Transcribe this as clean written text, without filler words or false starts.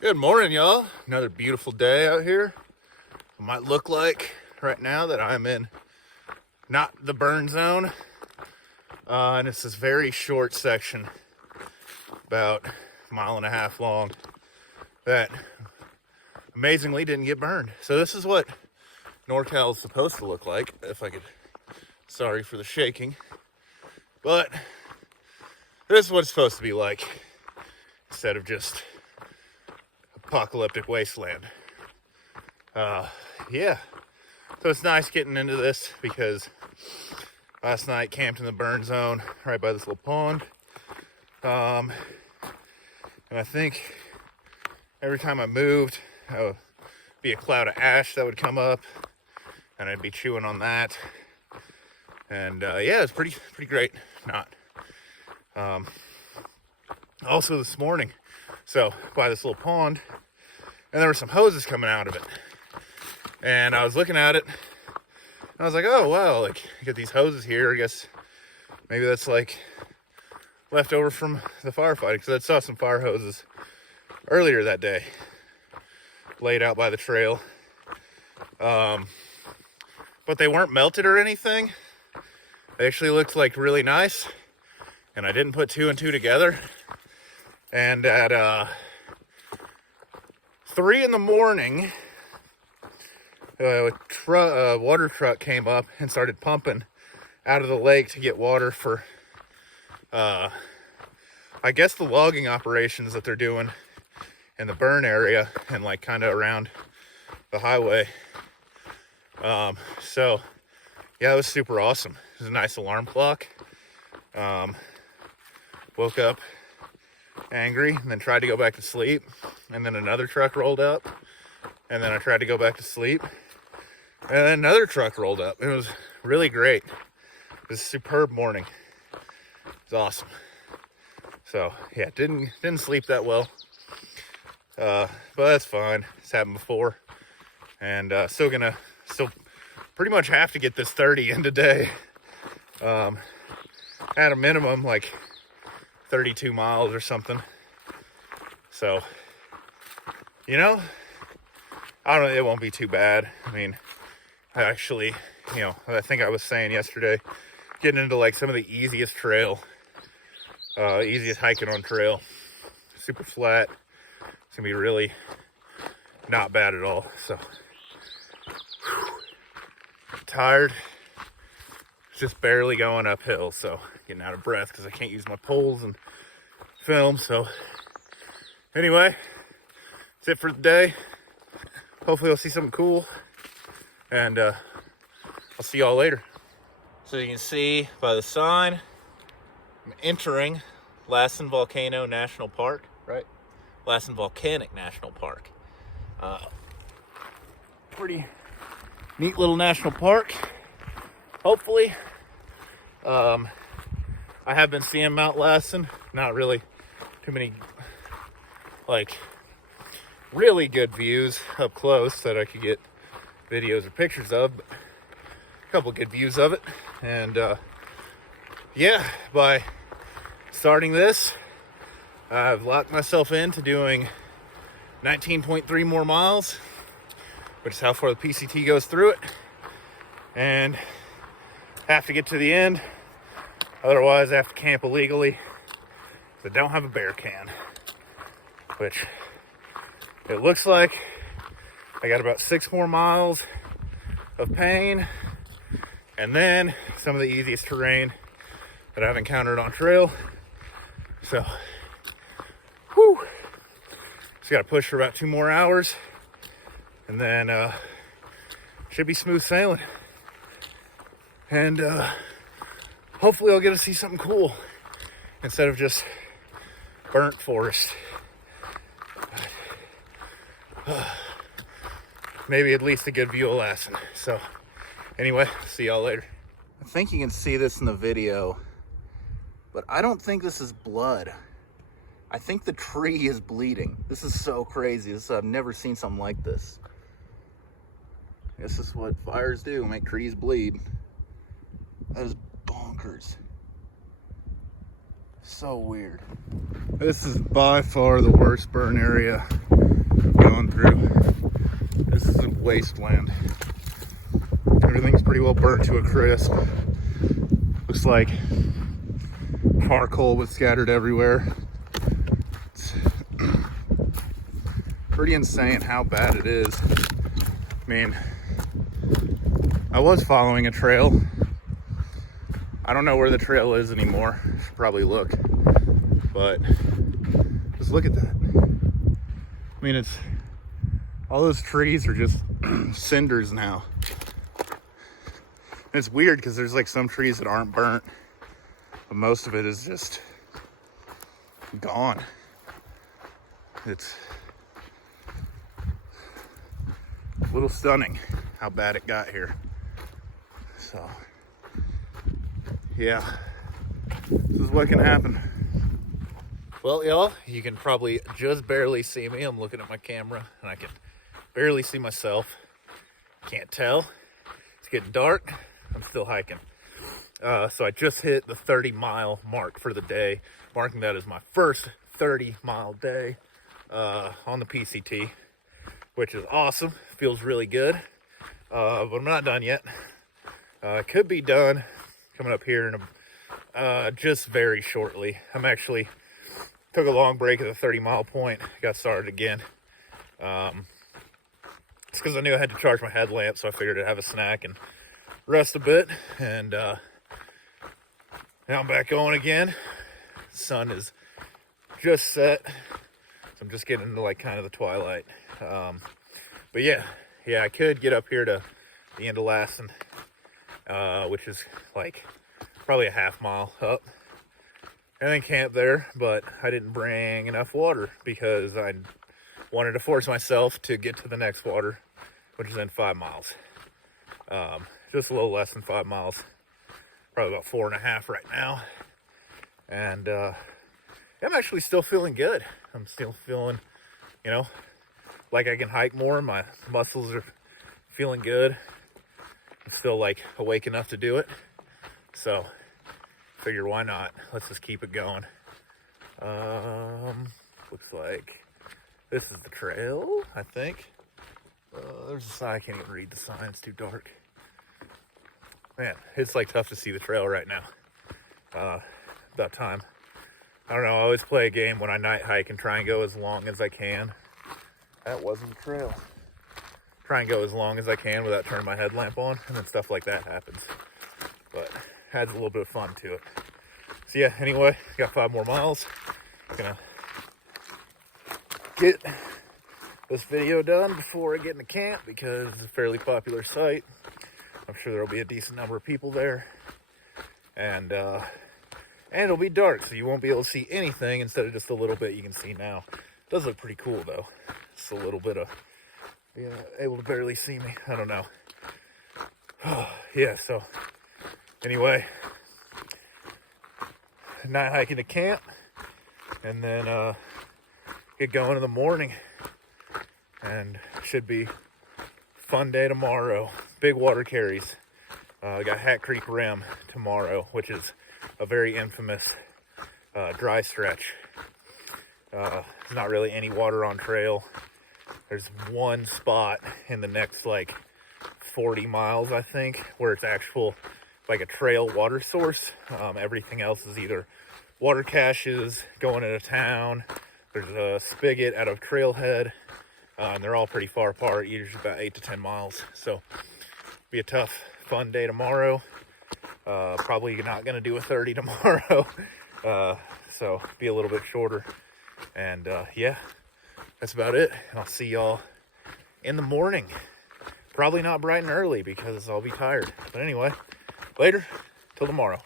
Good morning, y'all. Another beautiful day out here. It might look like right now that I'm in not the burn zone. And it's this very short section, about a mile and a half long, that amazingly didn't get burned. So this is what NorCal is supposed to look like, if I could, sorry for the shaking. But this is what it's supposed to be like, instead of just apocalyptic wasteland. Yeah, so it's nice getting into this because last night camped in the burn zone right by this little pond, and I think every time I moved, would be a cloud of ash that would come up, and I'd be chewing on that, and yeah, it's pretty great. Also this morning, so by this little pond, and there were some hoses coming out of it. And I was looking at it, and I was like, oh, wow, like, you get these hoses here. I guess maybe that's, like, left over from the firefighting, because I saw some fire hoses earlier that day, laid out by the trail. But they weren't melted or anything. They actually looked, like, really nice, and I didn't put two and two together. And at 3 in the morning, a water truck came up and started pumping out of the lake to get water for, I guess, the logging operations that they're doing in the burn area and, like, kind of around the highway. So, yeah, it was super awesome. It was a nice alarm clock. Woke up angry and then tried to go back to sleep. And then another truck rolled up. And then I tried to go back to sleep. And then another truck rolled up. It was really great. It was a superb morning. It was awesome. So yeah, didn't sleep that well. But that's fine. It's happened before. And still pretty much have to get this 30 in today. At a minimum, like 32 miles or something. So, you know, I don't know, it won't be too bad. I mean, actually, you know, I think I was saying yesterday, getting into like some of the easiest hiking on trail. Super flat. It's gonna be really not bad at all. So, tired. Just barely going uphill, so getting out of breath because I can't use my poles and film. So, anyway, that's it for the day. Hopefully I'll see something cool, and I'll see y'all later. So you can see by the sign, I'm entering Lassen Volcano National Park, right? Lassen Volcanic National Park. Pretty neat little national park, hopefully. I have been seeing Mount Lassen, not really too many, like, really good views up close that I could get videos or pictures of, but a couple good views of it. And yeah, by starting this, I've locked myself into doing 19.3 more miles, which is how far the PCT goes through it, and have to get to the end. Otherwise I have to camp illegally because I don't have a bear can, which it looks like I got about 6 more miles of pain, and then some of the easiest terrain that I've encountered on trail. So, whew, just got to push for about 2 more hours, and then should be smooth sailing. And hopefully I'll get to see something cool instead of just burnt forest. Maybe at least a good view of Lassen. So anyway, see y'all later. I think you can see this in the video, but I don't think this is blood. I think the tree is bleeding. This is so crazy. I've never seen something like this. I guess this is what fires do, make trees bleed. That is bonkers. So weird. This is by far the worst burn area going through. This is a wasteland. Everything's pretty well burnt to a crisp. Looks like charcoal was scattered everywhere. It's pretty insane how bad it is. I mean, I was following a trail. I don't know where the trail is anymore. Should probably look. But just look at that. I mean, it's all those trees are just cinders now. And it's weird because there's like some trees that aren't burnt, but most of it is just gone. It's a little stunning how bad it got here. So, yeah, this is what can happen. Well, y'all, you can probably just barely see me. I'm looking at my camera and I can barely see myself. Can't tell. It's getting dark. I'm still hiking. So I just hit the 30-mile mark for the day, marking that as my first 30-mile day on the PCT, which is awesome. Feels really good. But I'm not done yet. I could be done coming up here in just very shortly. I'm actually took a long break at the 30-mile point. Got started again. It's because I knew I had to charge my headlamp, so I figured I'd have a snack and rest a bit. And now I'm back going again. The sun is just set, so I'm just getting into like kind of the twilight. But yeah, I could get up here to the end of Lassen, which is like probably a half mile up, and then camp there. But I didn't bring enough water because I wanted to force myself to get to the next water, which is in 5 miles. Just a little less than 5 miles, probably about 4.5 right now. And I'm actually still feeling good. I'm still feeling, like I can hike more. My muscles are feeling good. I'm still like awake enough to do it. So figure why not? Let's just keep it going. Looks like this is the trail, I think. There's a sign. I can't even read the sign. It's too dark. Man, it's like tough to see the trail right now. About time. I don't know. I always play a game when I night hike and try and go as long as I can. That wasn't the trail. Try and go as long as I can without turning my headlamp on, and then stuff like that happens. But adds a little bit of fun to it. So yeah, anyway, got 5 more miles. Gonna get this video done before I get into camp because it's a fairly popular site. I'm sure there'll be a decent number of people there. And it'll be dark, so you won't be able to see anything instead of just a little bit you can see now. It does look pretty cool though. Just a little bit of being able to barely see me. I don't know. Yeah, so anyway, night hiking to camp, and then get going in the morning, and should be fun day tomorrow. Big water carries. I got Hat Creek Rim tomorrow, which is a very infamous dry stretch. There's not really any water on trail. There's one spot in the next like 40 miles, I think, where it's actual like a trail water source. Everything else is either water caches going into town. There's a spigot out of Trailhead, and they're all pretty far apart, usually about 8 to 10 miles. So be a tough, fun day tomorrow. Probably not going to do a 30 tomorrow. So be a little bit shorter. And yeah, that's about it. And I'll see y'all in the morning. Probably not bright and early because I'll be tired. But anyway, later, till tomorrow.